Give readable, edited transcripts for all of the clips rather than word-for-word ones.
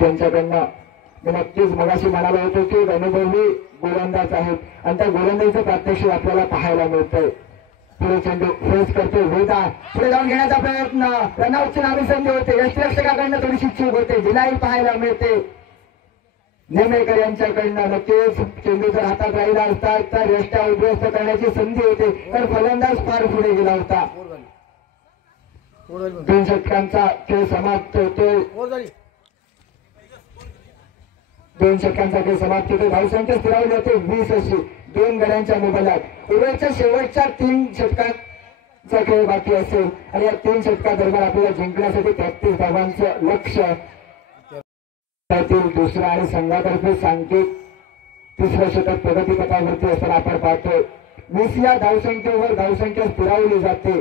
त्यांच्याकडनं मी नक्कीच मगाशी म्हणालो होतो की अनुभवी गोलंदाज आहेत आणि त्या गोलंदाजीचं प्रात्यक्षिक आपल्याला पाहायला मिळतंय. पुढे चेंडू फेस करतो वेदा पुढे जाऊन घेण्याचा प्रयत्न रनआउटची नावी संधी होते. यष्टिरक्षकाकडनं थोडीशी चूक होते. ढिलाई पाहायला मिळते नेमेकर यांच्याकडनं. नक्कीच चेंडू जर हातात राहिला असता तर यष्ट्या उद्ध्वस्त करण्याची संधी होते तर फलंदाज फार पुढे गेला होता. 2 षटकांचा खेळ समाप्त होतोय. 2 षटकांचा खेळ समाप्त होतो. धावसंख्या स्थिरावली होते 20 अशी 2 गड्यांच्या मोबदल्यात. उर्वरच्या शेवटच्या 3 षटकांचा खेळ बाकी असेल आणि या 3 षटकादरम्यान आपल्याला जिंकण्यासाठी 33 धावांचं लक्ष्य. दुसरा आणि संघातर्फे सांकेत 3रं षटक प्रगतीपथावरती असताना आपण पाहतोय. 20 या धावसंख्येवर धावसंख्या स्थिरावली जाते.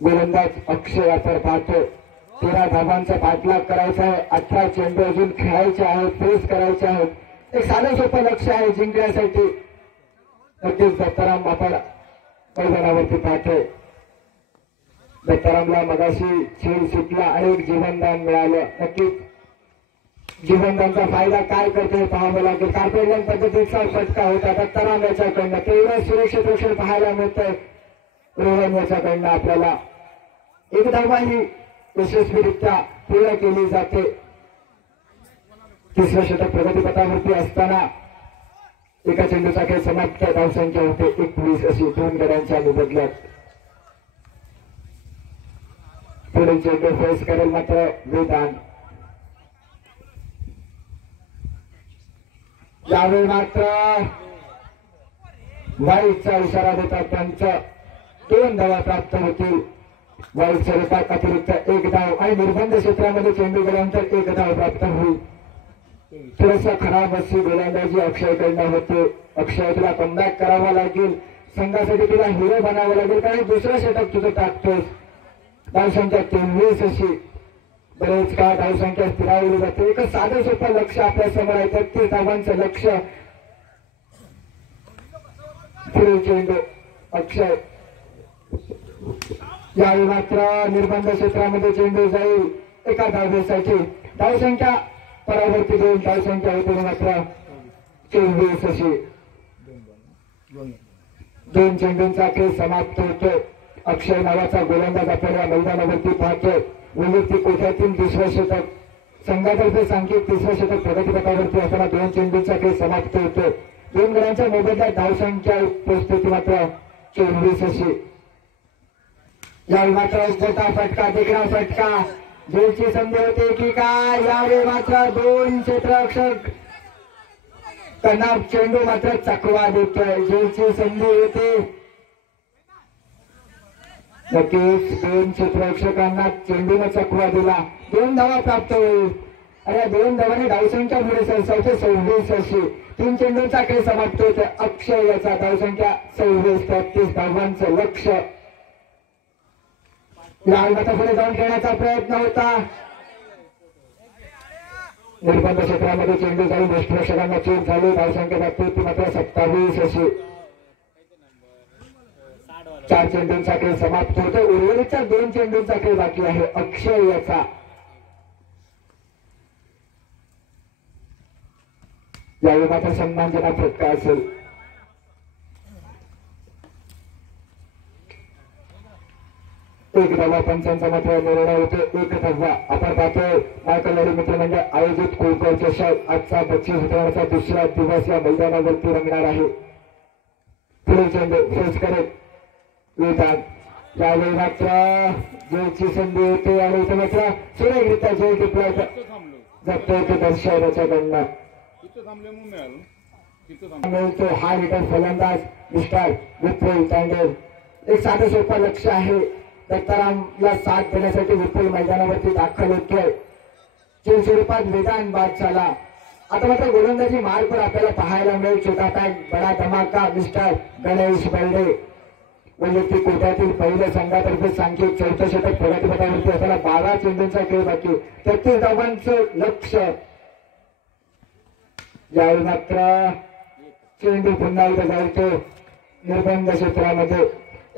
गोलंदाज अक्षय आपण पाहतोय 13 धावांचा पाठलाग करायचा आहे. 18 चेंडू अजून खेळायचे आहेत फेस करायचे आहेत. एक साधं सोपं लक्ष्य आहे जिंकण्यासाठी. नक्कीच दत्ताराम आपण मैदानावरती पाहतोय. दत्तारामला मगाशी खेळ सुटला आणि एक जीवनदान मिळालं. नक्कीच जीवनदानचा फायदा काय करते पाहावं लागेल. कार्पेटलॅन पद्धतीचा फटका होता दत्ताराम याच्याकडनं. तेवढं सुरक्षित रक्षण पाहायला मिळतंय रोहन याच्याकडनं. आपल्याला एक धावा ही यशस्वीरित्या पूर्ण केली जाते. 3रं षटक प्रगतीपथावरती असताना एका चेंडूचा खेळ समाप्त. धावसंख्या होते 21 अशी 2 गड्यांच्या मोबदल्यात. पुढे चेंडू फेस करेल मात्र वेदान. यावेळी मात्र वाईटचा इशारा देतात पंच. 2 धावा प्राप्त होतील. वाईट स्वरूपात अतिरिक्त 1 धाव आणि निर्बंध क्षेत्रामध्ये चेंडू गेल्यानंतर 1 धाव प्राप्त होईल. थोडंसं खराब अशी गोलंदाजी अक्षयकडनं होते. अक्षय तुला कमबॅक करावा लागेल. संघासाठी तुला हिरो बनावं लागेल कारण 2रं षटक तुझं टाकतोस. धावसंख्या 23 अशी बरेच काळ धावसंख्या स्थिरावली जाते. एक साधं सोपं लक्ष्य आपल्या समोर आहे. 33 धावांचं लक्ष्य. पुढील चेंडू अक्षय. यावेळी मात्र निर्बंध क्षेत्रामध्ये चेंडू जाईल एका धावेसाठी. धावसंख्या परावर्ती 2 धावसंख्या होते मात्र 24 अशी. 2 चेंडूंचा खेळ समाप्त होतो. अक्षय नावाचा गोलंदाज आपल्याला मैदानावरती पाहतोय. वैयक्तिक कोट्यातील 2रं षटक संघातर्फे सांघिक 3रं षटक प्रगतीपथावरती असताना 2 चेंडूंचा खेळ समाप्त होतो. 2 गड्यांच्या मोबदल्यात धावसंख्या पोहोचते मात्र 24 अशी. यावेळी मात्र मोठा फटका देखणा फटका. जेलची संधी होते की काय. यावेळी मात्र 2 क्षेत्ररक्षक त्यांना चेंडू मात्र चकवा देतोय. जेलची संधी होते. नक्कीच 2 क्षेत्ररक्षकांना चेंडूने चकवा दिला. 2 धावा प्राप्त होईल आणि या 2 धावांनी धावसंख्या पुढे सरसावते 26 अशी. 3 चेंडूंचा खेळ समाप्त होते. अक्षय याचा धावसंख्या 26. 33 धावांचं लक्ष्य. लालमाता पुढे जाऊन खेळण्याचा प्रयत्न होता. निर्बंध क्षेत्रामध्ये चेंडू जाऊन यष्टिरक्षकांना चेंज झाली. धावसंख्या जाते मात्र 27 अशी. 4 चेंडूंचा खेळ समाप्त होतो. उर्वरितच्या 2 चेंडूंचा खेळ बाकी आहे अक्षय याचा. यावेळी मात्र सन्मानजनक फटका असेल. एक धावा पंचांचा मात्र निर्णय होतो. 1 धावा आपण पाहतोय. मायकलवाडी मित्रमंडळ आयोजित कोळकर चषक आजचा 25 उतरवण्याचा 2रा दिवस या मैदानावरती रंगणार आहे. पुढील चेंडू फेस करेल वेदान. यावेळी मात्र जयची संधी होते आणि इथे मात्र सुरेखरित्या जय टिपला जातो येतो दर्शवण्याच्याकडनं. मिळतो हा हिटर फलंदाज मिस्टर विपुल तांडे. एक साधं सोपं लक्ष्य आहे. दत्तारामला साथ देण्यासाठी विपुल मैदानावरती दाखल होतोय. चेंज स्वरूपात वेदान बाद झाला. आता मात्र गोलंदाजी मार्ग पण आपल्याला पाहायला मिळेल. छोटा पॅक बडा धमाका मिस्टर गणेश बर्डे. वैयक्तिक कोट्यातील पहिल्या संघातर्फे सांघिक 4थं षटक प्रगतीपथावरती असताना 12 चेंडूंचा खेळ बाकी. 33 धावांचं लक्ष्य. यावेळी मात्र चेंडू पुन्हा एकदा जायचो निर्बंध क्षेत्रामध्ये.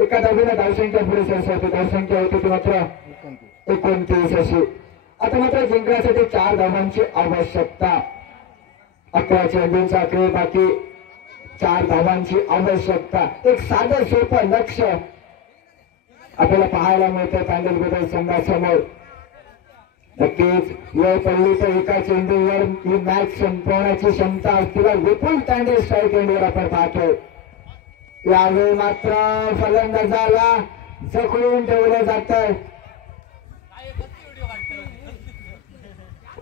एका धावेला धावसंख्या पुढे सरसावते. धावसंख्या होती ती मात्र 29 अशी. आता मात्र जिंकण्यासाठी 4 धावांची आवश्यकता. 11 चेंडूंचा खेळ बाकी, 4 धावांची आवश्यकता. एक साधं सोपं लक्ष आपल्याला पाहायला मिळतं तांडेल बदल संघासमोर. नक्कीच वेळ पडली तर एका चेंडूवर ही मॅच संपवण्याची क्षमता असलेला विपुल तांडे स्ट्राईक एंडवर आपण पाहतोय. यावेळी मात्र फलंदाजाला जखडून ठेवलं जातं.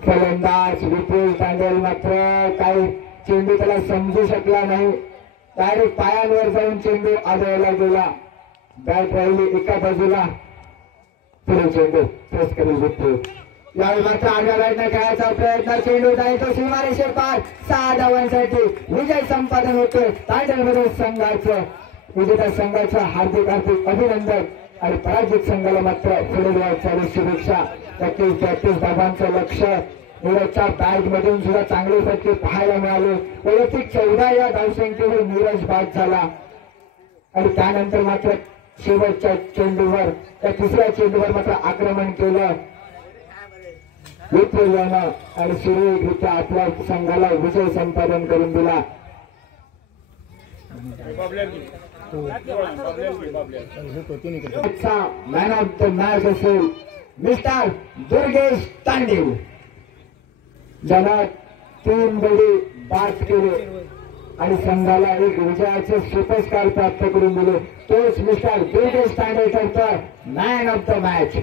फलंदाज विपुल तांडेल मात्र काही चेंडू त्याला समजू शकला नाही. डायरेक्ट पायांवर जाऊन चेंडू आदळला गेला. बॅट राहिली एका बाजूला, पुढे चेंडू प्रेस करेल विपुल. यावेळी मात्र आडव्या बॅटने खेळायचा प्रयत्न, चेंडू जाईल तो सीमारेषेर पार. 6 धावांसाठी विजय संपादन होतोय तांडेलमध्ये संघाचं. विजेत्या संघाचं हार्दिक हार्दिक अभिनंदन आणि पराजित संघाला मात्र पुढील वाटचाली शुभेच्छा. नक्कीच 33 धावांचं लक्ष नीरजच्या बॅट मधून सुद्धा चांगले फटके पाहायला मिळाले. वैयक्तिक 14 या धावसंख्येवर नीरज बाद झाला आणि त्यानंतर मात्र शेवटच्या चेंडूवर, त्या तिसऱ्या चेंडूवर मात्र आक्रमण केलं विपुल यानं आणि सुरळीतरित्या आपल्या संघाला विजय संपादन करून दिला. मॅन ऑफ द मॅच असेल मिस्टर दुर्गेश तांडेल, ज्यानं 3 गडी बाद केले आणि संघाला एक विजयाचे सुपरस्टार प्राप्त करून दिले. तोच मिस्टर दुर्गेश तांडेल ठरतो मॅन ऑफ द मॅच.